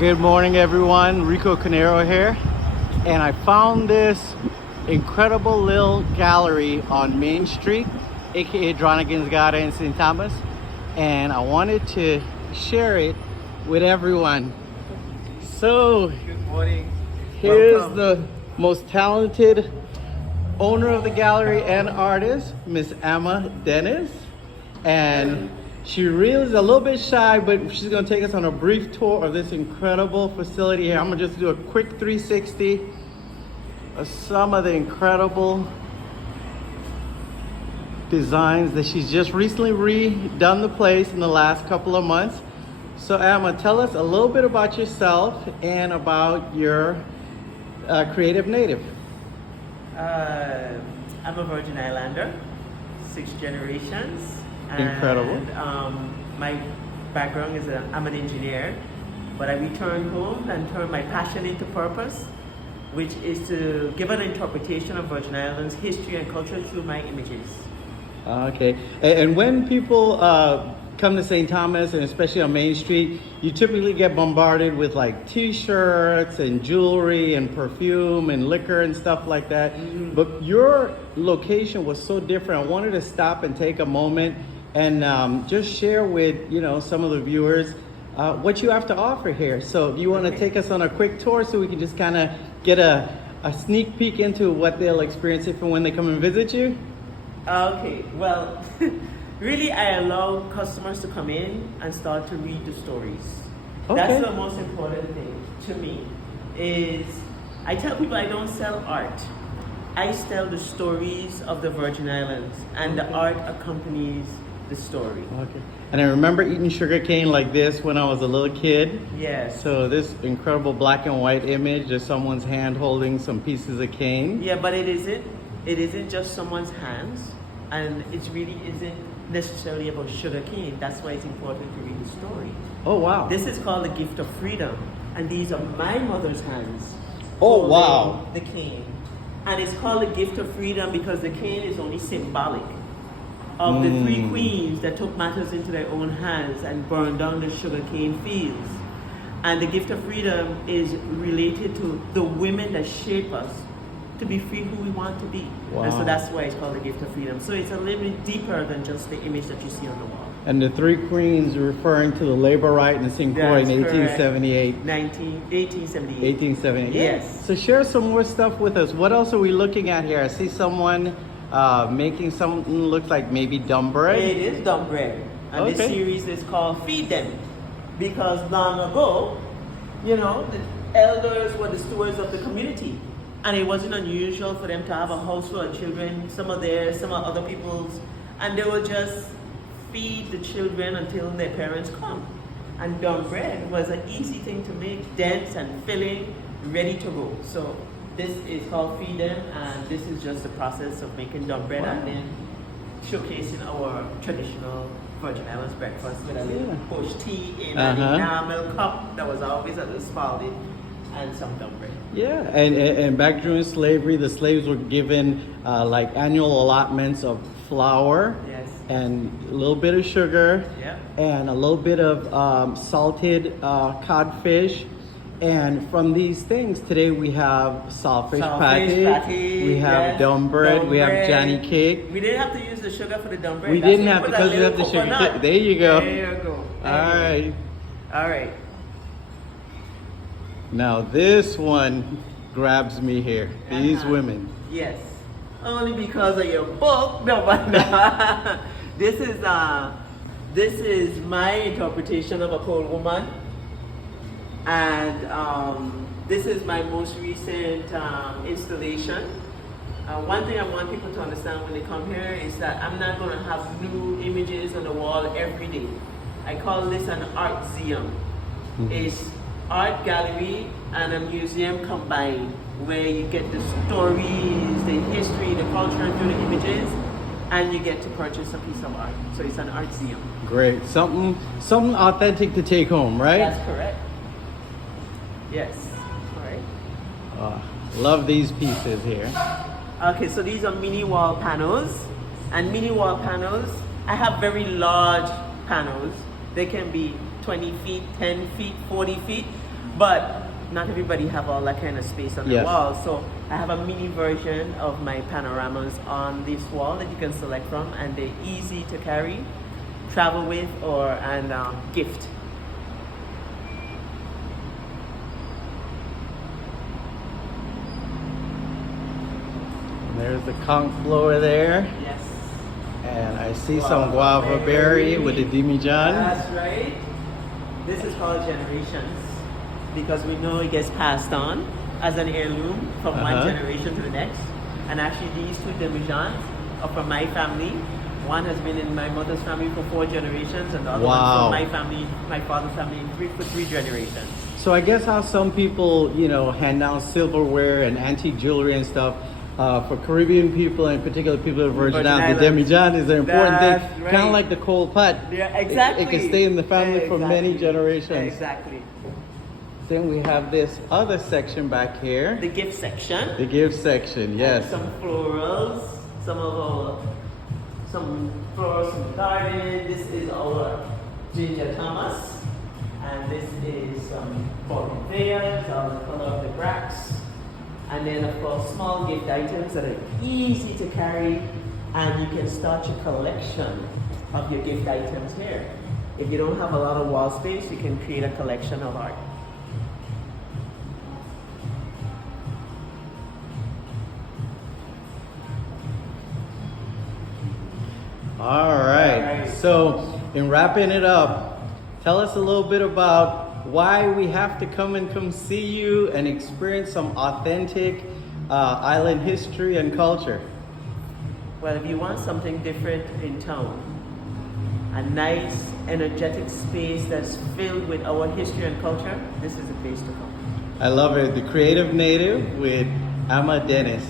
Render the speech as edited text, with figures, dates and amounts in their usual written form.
Good morning, everyone. Rico Canero here, and I found this incredible little gallery on Main Street, aka Dronigan's Garden in St. Thomas, and I wanted to share it with everyone. So, Good morning. here's Welcome. the most talented owner of the gallery and artist, Miss Emma Dennis, and she really is a little bit shy, but she's gonna take us on a brief tour of this incredible facility here. I'm gonna just do a quick 360 of some of the incredible designs that she's just recently redone the place in the last couple of months. So Emma, tell us a little bit about yourself and about your creative native. I'm a Virgin Islander, 6 generations. Incredible. And, my background is I'm an engineer, but I returned home and turned my passion into purpose, which is to give an interpretation of Virgin Islands history and culture through my images. Okay. And when people come to St. Thomas, and especially on Main Street, you typically get bombarded with like t-shirts and jewelry and perfume and liquor and stuff like that. Mm-hmm. But your location was so different. I wanted to stop and take a moment and just share with some of the viewers what you have to offer here. So do you want to take us on a quick tour so we can just kind of get a sneak peek into what they'll experience if and when they come and visit you? Okay, well, really I allow customers to come in and start to read the stories. Okay. That's the most important thing to me, is I tell people I don't sell art. I sell the stories of the Virgin Islands, and the art accompanies the story. Okay. And I remember eating sugar cane like this when I was a little kid. Yes. So this incredible black and white image of someone's hand holding some pieces of cane. Yeah, but it isn't just someone's hands, and it really isn't necessarily about sugar cane. That's why it's important to read the story. Oh wow. This is called the gift of freedom, and these are my mother's hands. Oh holding wow. The cane, and it's called the gift of freedom because the cane is only symbolic of the 3 queens that took matters into their own hands and burned down the sugarcane fields. And the gift of freedom is related to the women that shape us to be free who we want to be. Wow. And so that's why it's called the gift of freedom. So it's a little bit deeper than just the image that you see on the wall. And the 3 queens referring to the labor right in St. Croix in That's correct. 1878. 1878. 1878. Yes. So share some more stuff with us. What else are we looking at here? I see someone making something look like maybe dumb bread. It is dumb bread. And this Okay. series is called Feed Them. Because long ago, the elders were the stewards of the community. And it wasn't unusual for them to have a house full of children. Some are theirs, some are other people's. And they would just feed the children until their parents come. And dumb bread was an easy thing to make, dense and filling, ready to go. So this is called Feed Them, and this is just the process of making dumb bread and then showcasing our traditional Virgin Islands breakfast with a little push tea in an enamel cup that was always a little spalding, and some dumb bread. Yeah, and back during slavery, the slaves were given like annual allotments of flour. Yes. And a little bit of sugar. Yeah. And a little bit of salted codfish. And from these things, today we have saltfish patty, we have dumb bread, we have Johnny cake. We didn't have to use the sugar for the dumb bread. We That's didn't why have put because a we have the little sugar coconut. cake. There you go. There you go. All right. All right. Now this one grabs me here. These women. Yes. Only because of your book. No, but no. This is my interpretation of a cold woman. And this is my most recent installation. One thing I want people to understand when they come here is that I'm not going to have new images on the wall every day. I call this an artseum. It's art gallery and a museum combined, where you get the stories, the history, the culture through the images, and you get to purchase a piece of art. So it's an artseum. Great. Something authentic to take home, right? That's correct. Yes. All right. Love these pieces here. Okay, so these are mini wall panels. And mini wall panels, I have very large panels. They can be 20 feet, 10 feet, 40 feet. But not everybody have all that kind of space on the Yes. wall. So I have a mini version of my panoramas on this wall that you can select from, and they're easy to carry, travel with, and gift. There's the conch floor there. Yes. And I see some guava berry with the demijohn. That's right. This is called generations because we know it gets passed on as an heirloom from one generation to the next. And actually these two demijohns are from my family. One has been in my mother's family for 4 generations, and the other one from my family, my father's family, for 3 generations. So I guess how some people, you know, hand down silverware and antique jewelry and stuff, for Caribbean people and particular people of Virgin Islands, the demijohn is an important thing. Right. Kind of like the cold pot. Yeah, exactly. It can stay in the family for many generations. Exactly. Then we have this other section back here. The gift section. The gift section, yes. And some florals, some flowers from the garden. This is our ginger Thomas, and this is some bougainvilleas, all the color of the bracts. And then of course small gift items that are easy to carry, and you can start your collection of your gift items here. If you don't have a lot of wall space, you can create a collection of art. All right. So in wrapping it up, tell us a little bit about why we have to come see you and experience some authentic island history and culture. Well, if you want something different in town, a nice, energetic space that's filled with our history and culture, this is the place to come. I love it. The Creative Native with Amma Dennis.